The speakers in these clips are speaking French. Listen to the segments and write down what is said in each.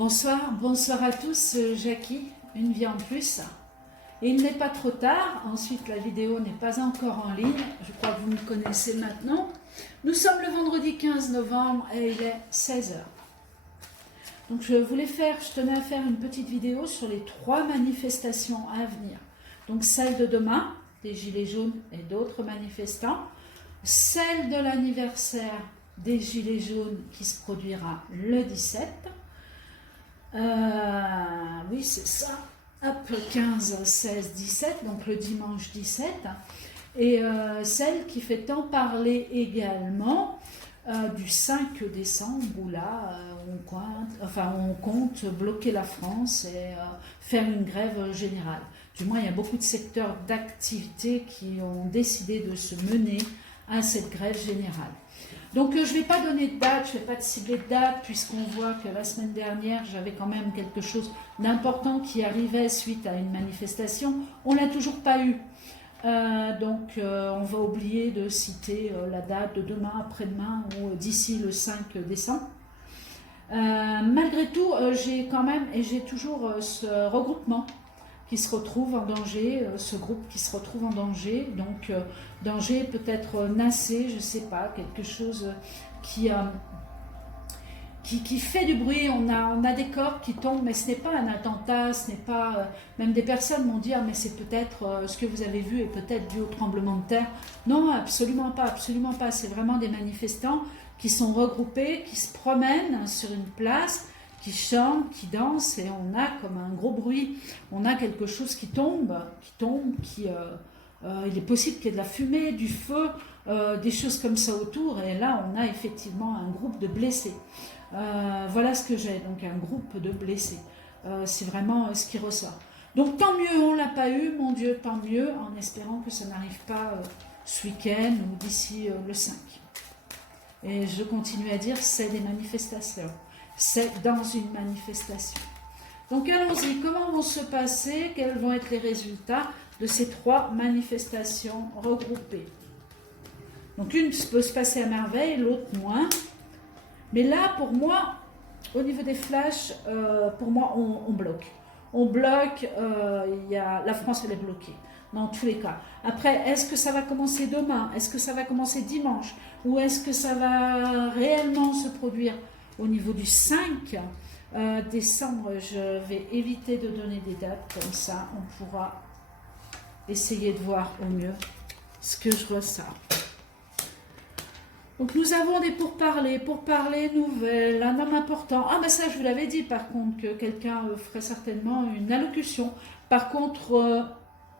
Bonsoir, bonsoir à tous, Jackie, une vie en plus. Et il n'est pas trop tard, ensuite la vidéo n'est pas encore en ligne, je crois que vous me connaissez maintenant. Nous sommes le vendredi 15 novembre et il est 16 heures. Donc je tenais à faire une petite vidéo sur les 3 manifestations à venir. Donc celle de demain, des Gilets jaunes et d'autres manifestants. Celle de l'anniversaire des Gilets jaunes qui se produira le 17. Oui, c'est ça. Hop, 15, 16, 17, donc le dimanche 17. Et celle qui fait tant parler également du 5 décembre, où là, on compte bloquer la France et faire une grève générale. Du moins, il y a beaucoup de secteurs d'activité qui ont décidé de se mener à cette grève générale. Donc je ne vais pas donner de date, je ne vais pas cibler de date, puisqu'on voit que la semaine dernière, j'avais quand même quelque chose d'important qui arrivait suite à une manifestation. On ne l'a toujours pas eu. Donc on va oublier de citer la date de demain, après-demain ou d'ici le 5 décembre. Malgré tout, j'ai toujours ce regroupement qui se retrouve en danger, ce groupe qui se retrouve en danger, donc danger peut-être nassé, je ne sais pas, quelque chose qui fait du bruit, on a des corps qui tombent, mais ce n'est pas un attentat, ce n'est pas... même des personnes m'ont dit, ah, mais c'est peut-être ce que vous avez vu est peut-être dû au tremblement de terre. Non, absolument pas, c'est vraiment des manifestants qui sont regroupés, qui se promènent sur une place, qui chantent, qui dansent, et on a comme un gros bruit, on a quelque chose qui tombe, il est possible qu'il y ait de la fumée, du feu, des choses comme ça autour, et là on a effectivement un groupe de blessés. Voilà ce que j'ai, donc un groupe de blessés. C'est vraiment ce qui ressort. Donc tant mieux, on ne l'a pas eu, mon Dieu, tant mieux, en espérant que ça n'arrive pas ce week-end ou d'ici le 5. Et je continue à dire, c'est des manifestations. C'est dans une manifestation. Donc allons-y, comment vont se passer, quels vont être les résultats de ces 3 manifestations regroupées? Donc une peut se passer à merveille, l'autre moins. Mais là, pour moi, au niveau des flashs, pour moi, on bloque. On bloque, la France, elle est bloquée, dans tous les cas. Après, est-ce que ça va commencer demain? Est-ce que ça va commencer dimanche? Ou est-ce que ça va réellement se produire au niveau du 5 décembre? Je vais éviter de donner des dates, comme ça, on pourra essayer de voir au mieux ce que je ressens. Donc nous avons des pourparlers nouvelles, un homme important. Ah ben ça je vous l'avais dit par contre, que quelqu'un ferait certainement une allocution. Par contre,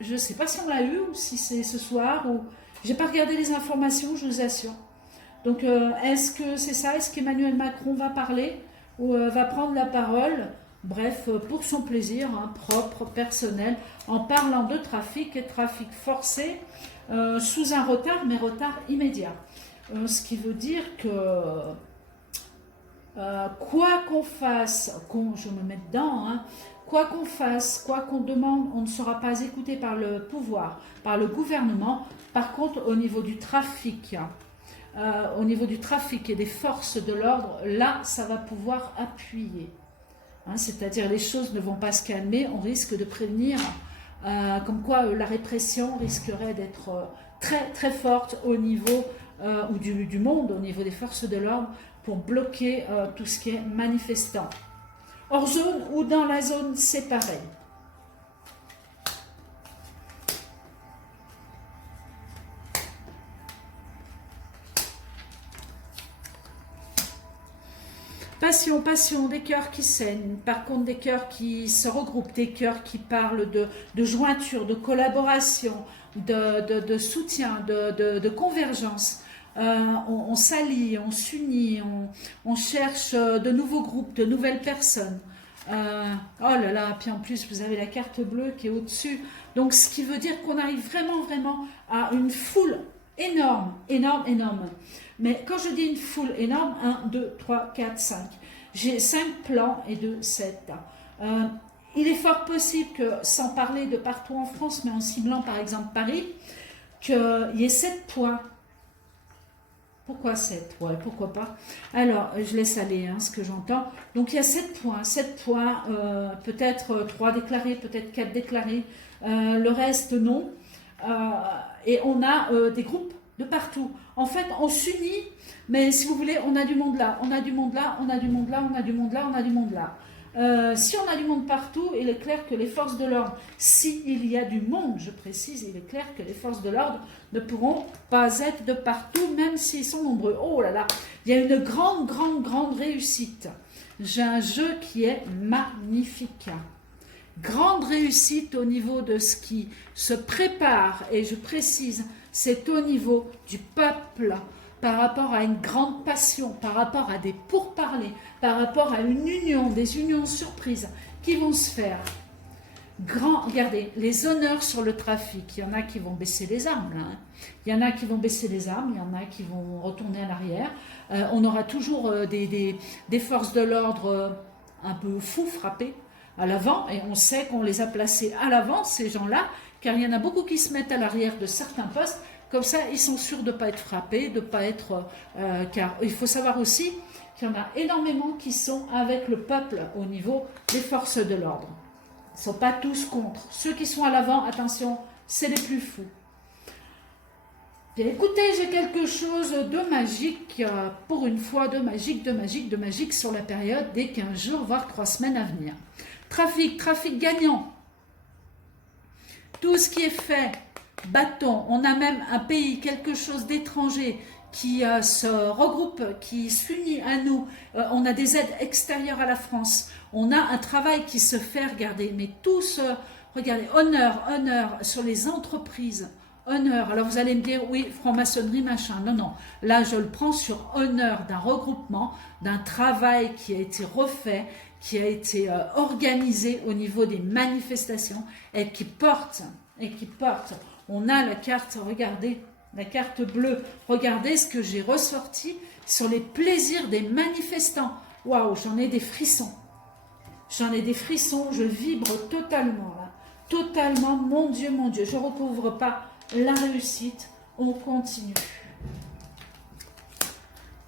je ne sais pas si on l'a eu ou si c'est ce soir, ou j'ai pas regardé les informations, je vous assure. Donc est-ce que c'est ça? Est-ce qu'Emmanuel Macron va parler ou va prendre la parole? Bref, pour son plaisir, propre, personnel, en parlant de trafic et trafic forcé, sous un retard, mais retard immédiat. Ce qui veut dire que quoi qu'on fasse, je me mets dedans, quoi qu'on fasse, quoi qu'on demande, on ne sera pas écouté par le pouvoir, par le gouvernement. Par contre, au niveau du trafic, et des forces de l'ordre, là, ça va pouvoir appuyer. C'est-à-dire les choses ne vont pas se calmer, on risque de prévenir, comme quoi la répression risquerait d'être très très forte au niveau ou du monde, au niveau des forces de l'ordre, pour bloquer tout ce qui est manifestant. Hors zone ou dans la zone, c'est pareil. Passion, des cœurs qui saignent, par contre des cœurs qui se regroupent, des cœurs qui parlent de jointure, de collaboration, de soutien, de convergence. On s'allie, on s'unit, on cherche de nouveaux groupes, de nouvelles personnes. Oh là là, puis en plus vous avez la carte bleue qui est au-dessus. Donc ce qui veut dire qu'on arrive vraiment à une foule énorme. Mais quand je dis une foule énorme, 1, 2, 3, 4, 5. J'ai 5 plans et 2, 7. Il est fort possible que, sans parler de partout en France, mais en ciblant par exemple Paris, qu'il y ait 7 points Pourquoi 7? Ouais, pourquoi pas. Alors, je laisse aller hein, ce que j'entends. Donc, il y a 7 points, peut-être 3 déclarés, peut-être 4 déclarés. Le reste, non. Et on a des groupes de partout. En fait, on s'unit, mais si vous voulez, on a du monde là, on a du monde là, on a du monde là, on a du monde là, on a du monde là. Si on a du monde partout, il est clair que les forces de l'ordre, s'il y a du monde, je précise, il est clair que les forces de l'ordre ne pourront pas être de partout, même s'ils sont nombreux. Oh là là, il y a une grande réussite. J'ai un jeu qui est magnifique. Grande réussite au niveau de ce qui se prépare, et je précise, c'est au niveau du peuple, par rapport à une grande passion, par rapport à des pourparlers, par rapport à une union, des unions surprises qui vont se faire. Regardez, les honneurs sur le trafic, il y en a qui vont baisser les armes, là, hein. Il y en a qui vont baisser les armes, il y en a qui vont retourner à l'arrière. On aura toujours des forces de l'ordre un peu fous frappés à l'avant, et on sait qu'on les a placés à l'avant, ces gens-là, car il y en a beaucoup qui se mettent à l'arrière de certains postes. Comme ça, ils sont sûrs de ne pas être frappés, de ne pas être... car il faut savoir aussi qu'il y en a énormément qui sont avec le peuple au niveau des forces de l'ordre. Ils ne sont pas tous contre. Ceux qui sont à l'avant, attention, c'est les plus fous. Bien, écoutez, j'ai quelque chose de magique, pour une fois, de magique sur la période des 15 jours, voire 3 semaines à venir. Trafic gagnant. Tout ce qui est fait... Bâton, on a même un pays, quelque chose d'étranger qui se regroupe, qui s'unit à nous. On a des aides extérieures à la France. On a un travail qui se fait, regardez, mais tous, regardez, honneur sur les entreprises. Honneur, alors vous allez me dire, oui, franc-maçonnerie, machin. Non, non, là je le prends sur honneur d'un regroupement, d'un travail qui a été refait, qui a été organisé au niveau des manifestations et qui porte. On a la carte, regardez, la carte bleue. Regardez ce que j'ai ressorti sur les plaisirs des manifestants. Waouh, j'en ai des frissons. Je vibre totalement là. Totalement, mon Dieu. Je ne recouvre pas la réussite. On continue.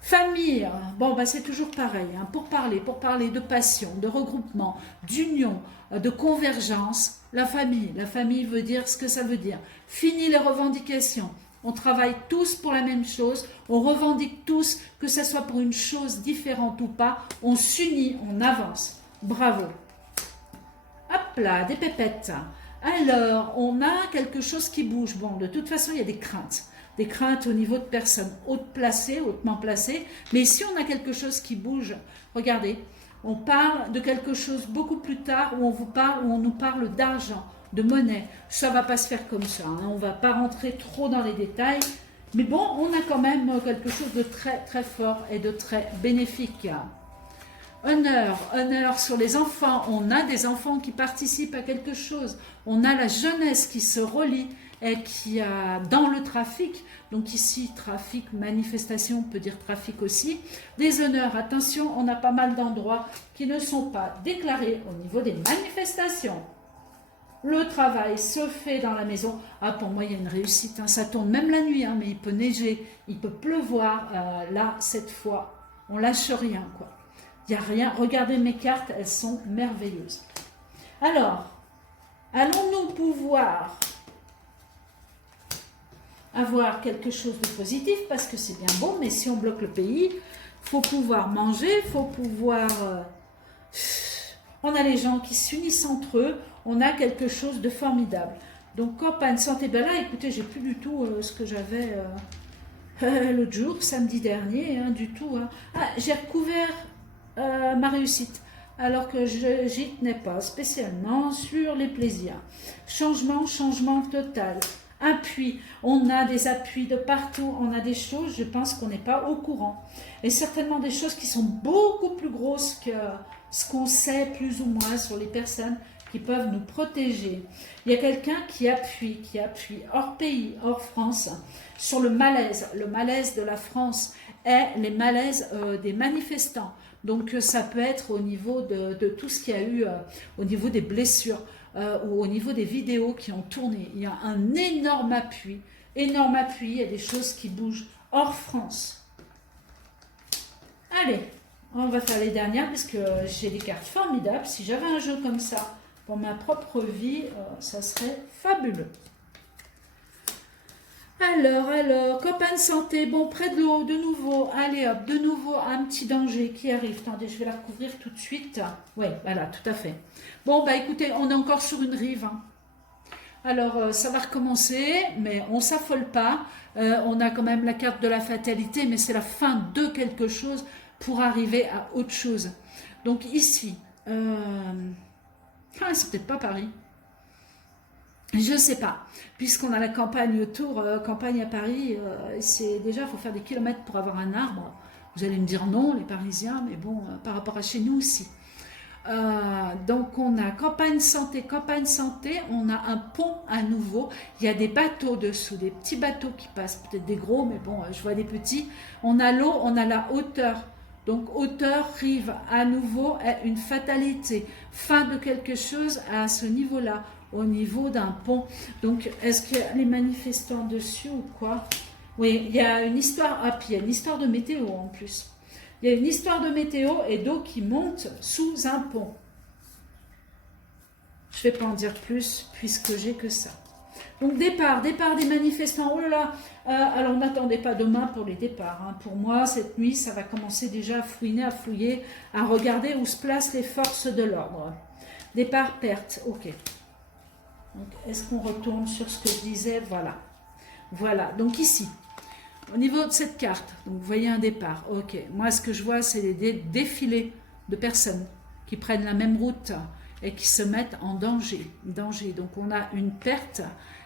Famille, bon, bah, c'est toujours pareil, hein, pour parler de passion, de regroupement, d'union, de convergence. La famille veut dire ce que ça veut dire. Fini les revendications. On travaille tous pour la même chose. On revendique tous, que ce soit pour une chose différente ou pas. On s'unit, on avance. Bravo. Hop là, des pépettes. Alors, on a quelque chose qui bouge. Bon, de toute façon, il y a des craintes. Des craintes au niveau de personnes hautement placées. Mais ici, on a quelque chose qui bouge. Regardez, on parle de quelque chose beaucoup plus tard où on nous parle d'argent, de monnaie. Ça ne va pas se faire comme ça. Hein. On ne va pas rentrer trop dans les détails. Mais bon, on a quand même quelque chose de très fort et de très bénéfique. Honneur sur les enfants. On a des enfants qui participent à quelque chose. On a la jeunesse qui se relie et qui a dans le trafic, donc ici trafic, manifestation, on peut dire trafic aussi, des honneurs. Attention, on a pas mal d'endroits qui ne sont pas déclarés au niveau des manifestations. Le travail se fait dans la maison. Ah, pour moi, il y a une réussite, hein. Ça tourne même la nuit, hein, mais il peut neiger, il peut pleuvoir. Là, cette fois, on lâche rien, quoi. Il n'y a rien. Regardez mes cartes, elles sont merveilleuses. Alors, allons-nous pouvoir avoir quelque chose de positif, parce que c'est bien beau, mais si on bloque le pays, il faut pouvoir manger, il faut pouvoir... On a les gens qui s'unissent entre eux, on a quelque chose de formidable. Donc, campagne santé, ben là, écoutez, j'ai plus du tout ce que j'avais l'autre jour, samedi dernier, hein, du tout. Hein. Ah, j'ai recouvert ma réussite, alors que j'y tenais pas spécialement sur les plaisirs. Changement total. Appui, on a des appuis de partout, on a des choses, je pense qu'on n'est pas au courant. Et certainement des choses qui sont beaucoup plus grosses que ce qu'on sait plus ou moins sur les personnes qui peuvent nous protéger. Il y a quelqu'un qui appuie hors pays, hors France, sur le malaise de la France et les malaises des manifestants. Donc ça peut être au niveau de tout ce qu'il y a eu, au niveau des blessures, ou au niveau des vidéos qui ont tourné. Il y a un énorme appui, il y a des choses qui bougent hors France. Allez, on va faire les dernières parce que j'ai des cartes formidables. Si j'avais un jeu comme ça pour ma propre vie, ça serait fabuleux. Alors, copain de santé, bon, près de l'eau, de nouveau, allez hop, de nouveau, un petit danger qui arrive. Attendez, je vais la recouvrir tout de suite. Oui, voilà, tout à fait. Bon, bah écoutez, on est encore sur une rive. Hein. Alors, ça va recommencer, mais on ne s'affole pas. On a quand même la carte de la fatalité, mais c'est la fin de quelque chose pour arriver à autre chose. Donc ici, c'est peut-être pas Paris. Je ne sais pas, puisqu'on a la campagne autour, campagne à Paris, c'est déjà, il faut faire des kilomètres pour avoir un arbre. Vous allez me dire non, les Parisiens, mais bon, par rapport à chez nous aussi. Donc on a campagne santé, on a un pont à nouveau, il y a des bateaux dessous, des petits bateaux qui passent, peut-être des gros, mais bon, je vois des petits. On a l'eau, on a la hauteur. Donc hauteur, rive, à nouveau, est une fatalité. Fin de quelque chose à ce niveau-là, au niveau d'un pont. Donc est-ce qu'il y a les manifestants dessus ou quoi? Oui, il y a une histoire, ah puis il y a une histoire de météo en plus. Il y a une histoire de météo et d'eau qui monte sous un pont. Je ne vais pas en dire plus puisque j'ai que ça. Donc départ des manifestants. Oh là là, alors n'attendez pas demain pour les départs. Hein. Pour moi, cette nuit, ça va commencer déjà à fouiner, à fouiller, à regarder où se placent les forces de l'ordre. Départ, perte, ok. Donc est-ce qu'on retourne sur ce que je disais? Voilà. Voilà, donc ici. Au niveau de cette carte, donc vous voyez un départ, ok. Moi, ce que je vois, c'est des défilés de personnes qui prennent la même route et qui se mettent en danger. Donc, on a une perte.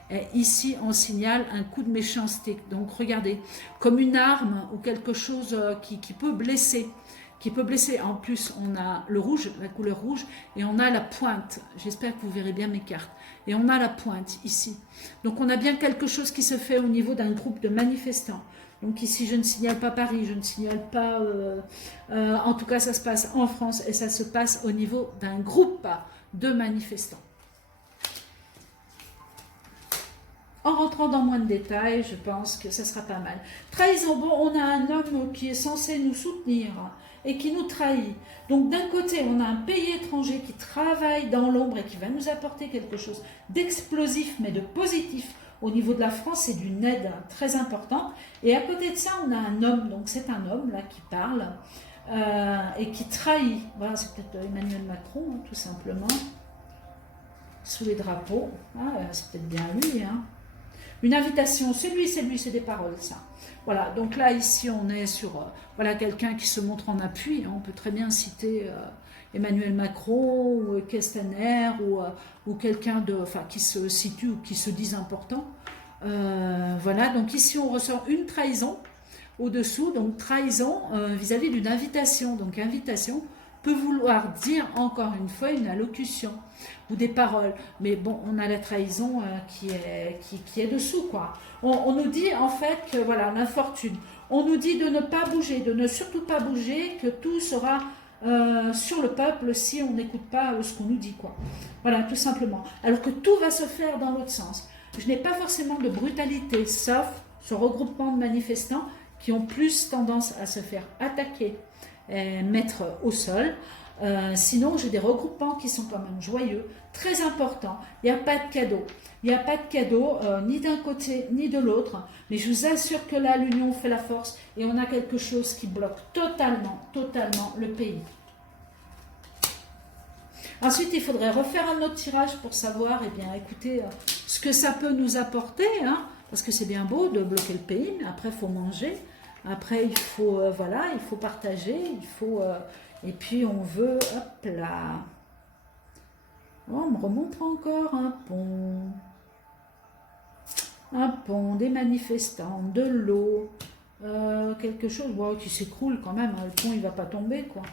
Et ici, on signale un coup de méchanceté. Donc, regardez, comme une arme ou quelque chose qui peut blesser. En plus, on a le rouge, la couleur rouge, et on a la pointe. J'espère que vous verrez bien mes cartes. Et on a la pointe ici. Donc, on a bien quelque chose qui se fait au niveau d'un groupe de manifestants. Donc ici, je ne signale pas Paris, je ne signale pas... en tout cas, ça se passe en France et ça se passe au niveau d'un groupe de manifestants. En rentrant dans moins de détails, je pense que ça sera pas mal. Trahison, bon, on a un homme qui est censé nous soutenir et qui nous trahit. Donc d'un côté, on a un pays étranger qui travaille dans l'ombre et qui va nous apporter quelque chose d'explosif mais de positif. Au niveau de la France, c'est d'une aide très importante. Et à côté de ça, on a un homme, donc c'est un homme là qui parle et qui trahit. Voilà, c'est peut-être Emmanuel Macron, hein, tout simplement, sous les drapeaux. Ah, c'est peut-être bien lui, hein. Une invitation, c'est lui, c'est des paroles, ça. Voilà, donc là, ici, on est sur voilà, quelqu'un qui se montre en appui. Hein, on peut très bien citer Emmanuel Macron ou Castaner ou quelqu'un qui se situe ou qui se dise important. Voilà, donc ici, on ressort une trahison au-dessous. Donc, trahison vis-à-vis d'une invitation. Donc, invitation peut vouloir dire, encore une fois, une allocution ou des paroles. Mais bon, on a la trahison qui est dessous, quoi. On nous dit, en fait, que, voilà, l'infortune. On nous dit de ne pas bouger, de ne surtout pas bouger, que tout sera sur le peuple si on n'écoute pas ce qu'on nous dit, quoi. Voilà, tout simplement. Alors que tout va se faire dans l'autre sens. Je n'ai pas forcément de brutalité, sauf ce regroupement de manifestants qui ont plus tendance à se faire attaquer et mettre au sol. Sinon, j'ai des regroupements qui sont quand même joyeux, très importants. Il n'y a pas de cadeau. Il n'y a pas de cadeau, ni d'un côté, ni de l'autre. Mais je vous assure que là, l'union fait la force et on a quelque chose qui bloque totalement le pays. Ensuite, il faudrait refaire un autre tirage pour savoir, eh bien, écoutez, ce que ça peut nous apporter, hein, parce que c'est bien beau de bloquer le pays, mais après, il faut manger. Après, il faut, voilà, il faut partager, il faut... et puis, on veut, hop là... Oh, on me remontre encore un pont. Un pont, des manifestants, de l'eau, quelque chose wow, qui s'écroule quand même. Hein, le pont, il ne va pas tomber, quoi.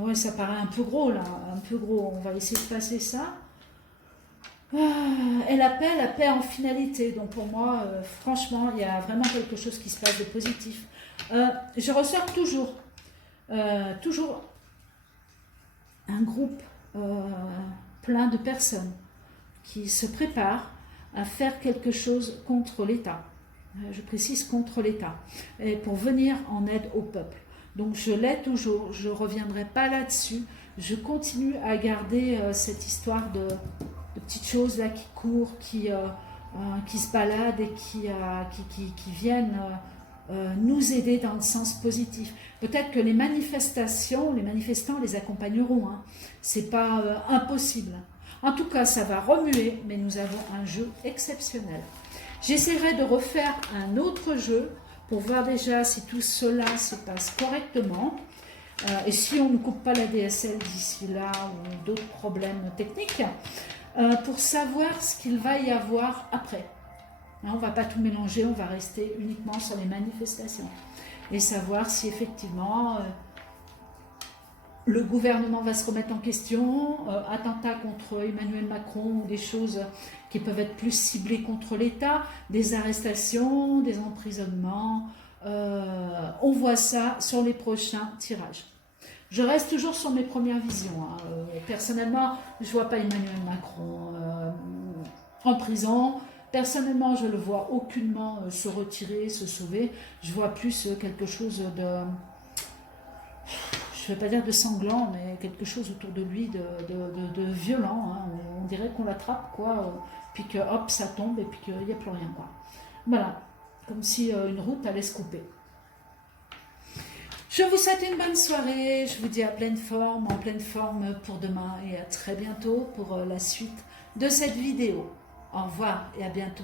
Ouais, ça paraît un peu gros, là. Un peu gros. On va essayer de passer ça. Et la paix en finalité. Donc pour moi, franchement, il y a vraiment quelque chose qui se passe de positif. Je ressors toujours un groupe plein de personnes qui se préparent à faire quelque chose contre l'État. Je précise contre l'État. Et pour venir en aide au peuple. Donc je l'ai toujours, je ne reviendrai pas là-dessus. Je continue à garder cette histoire de petites choses là qui courent, qui se baladent et qui viennent nous aider dans le sens positif. Peut-être que les manifestations, les manifestants les accompagneront. Hein. C'est pas impossible. En tout cas, ça va remuer, mais nous avons un jeu exceptionnel. J'essaierai de refaire un autre jeu pour voir déjà si tout cela se passe correctement. Et si on ne coupe pas la DSL d'ici là ou d'autres problèmes techniques, pour savoir ce qu'il va y avoir après. Hein, on ne va pas tout mélanger, on va rester uniquement sur les manifestations. Et savoir si effectivement le gouvernement va se remettre en question, attentats contre Emmanuel Macron ou des choses qui peuvent être plus ciblées contre l'État, des arrestations, des emprisonnements. On voit ça sur les prochains tirages. Je reste toujours sur mes premières visions. Hein. Personnellement, je ne vois pas Emmanuel Macron en prison. Personnellement, je ne le vois aucunement se retirer, se sauver. Je vois plus quelque chose de... je ne vais pas dire de sanglant, mais quelque chose autour de lui de violent. Hein. On dirait qu'on l'attrape, quoi, puis que hop, ça tombe et puis qu'il n'y a plus rien, quoi. Voilà, comme si une route allait se couper. Je vous souhaite une bonne soirée, je vous dis en pleine forme pour demain et à très bientôt pour la suite de cette vidéo. Au revoir et à bientôt.